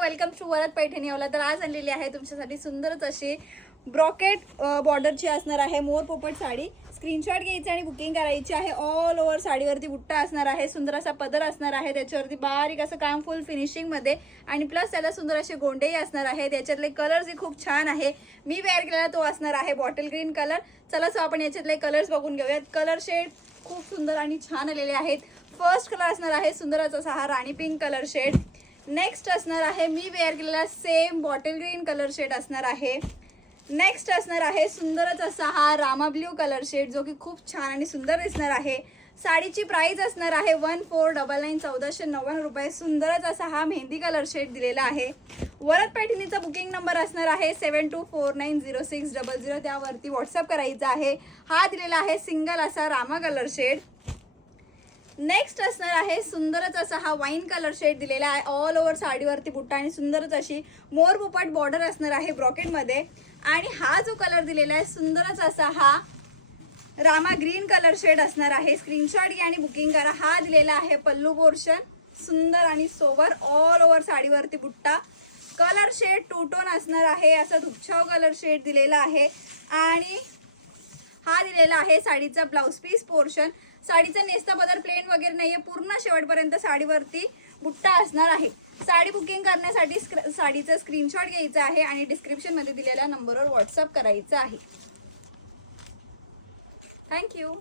Welcome to Varad पैठणीवाला। तर आज आणलेली आहे तुमच्यासाठी सुंदरच अशी ब्रॉकेट बॉर्डरची असणार आहे मोर पोपट साडी। स्क्रीनशॉट घ्यायचा आणि बुकिंग करायची आहे। ऑल ओव्हर साडीवरती बुट्टा असणार आहे, सुंदर असा पदर असणार आहे, त्याच्यावरती बारीक असं काम फुल फिनिशिंग मध्ये आणि प्लस त्याला सुंदर असे गोंडेही असणार आहे। त्याच्यातले कलर्स ही खूप छान आहे। मी वेअर केलेला तो असणार आहे बॉटल ग्रीन कलर। चला सो आपण याच्यातले कलर्स बघून घेऊयात। कलर शेड खूप सुंदर आणि छान आलेले आहेत। फर्स्ट कलर असणार आहे सुंदरच असा हा राणी पिंक कलर शेड। नेक्स्ट असणार आहे मी वेअर केलेला same bottle green colour shade असणार आहे। नेक्स्ट असणार आहे सुंदरच असा हा रामा ब्ल्यू कलर शेड, जो की खूप छान आणि सुंदर दिसणार आहे। साडीची प्राइस असणार आहे 1499 1499 रुपये। सुंदरच असा हा मेहंदी कलर शेड दिलेला आहे। वरद पैठणीचा बुकिंग नंबर असणार आहे 72490600, त्यावरती व्हॉट्सअप करायचा आहे। हा दिलेला आहे सिंगल असा रामा कलर शेड। नेक्स्ट असणार आहे सुंदरच असा हा वाईन कलर शेड दिलेला आहे। ऑल ओव्हर साडीवरती बुट्टा आणि सुंदरच अशी मोर पोपट बॉर्डर असणार आहे ब्रॉकेट मध्ये। आणि हा जो कलर दिलेला आहे सुंदरच असा हा रामा ग्रीन कलर शेड असणार आहे। स्क्रीनशॉट घ्या आणि बुकिंग करा। हा दिलेला आहे पल्लू पोर्शन, सुंदर आणि सोबर ऑल ओव्हर साडीवरती बुट्टा। कलर शेड टू टोन असणार आहे, असा धुपछाव कलर शेड दिलेला आहे। आणि हा दिलेला आहे साडीचा ब्लाउज पीस पोर्शन। साडीचा नेसता पदर प्लेन वगैरे नाहीये, पूर्ण शेवटपर्यंत साडीवरती बुट्टा असणार आहे। साडी बुकिंग करण्यासाठी साडीचा स्क्रीनशॉट घ्यायचा आहे आणि डिस्क्रिप्शन मध्ये दिलेल्या नंबरवर व्हॉट्सअप करायचा आहे। थँक्यू।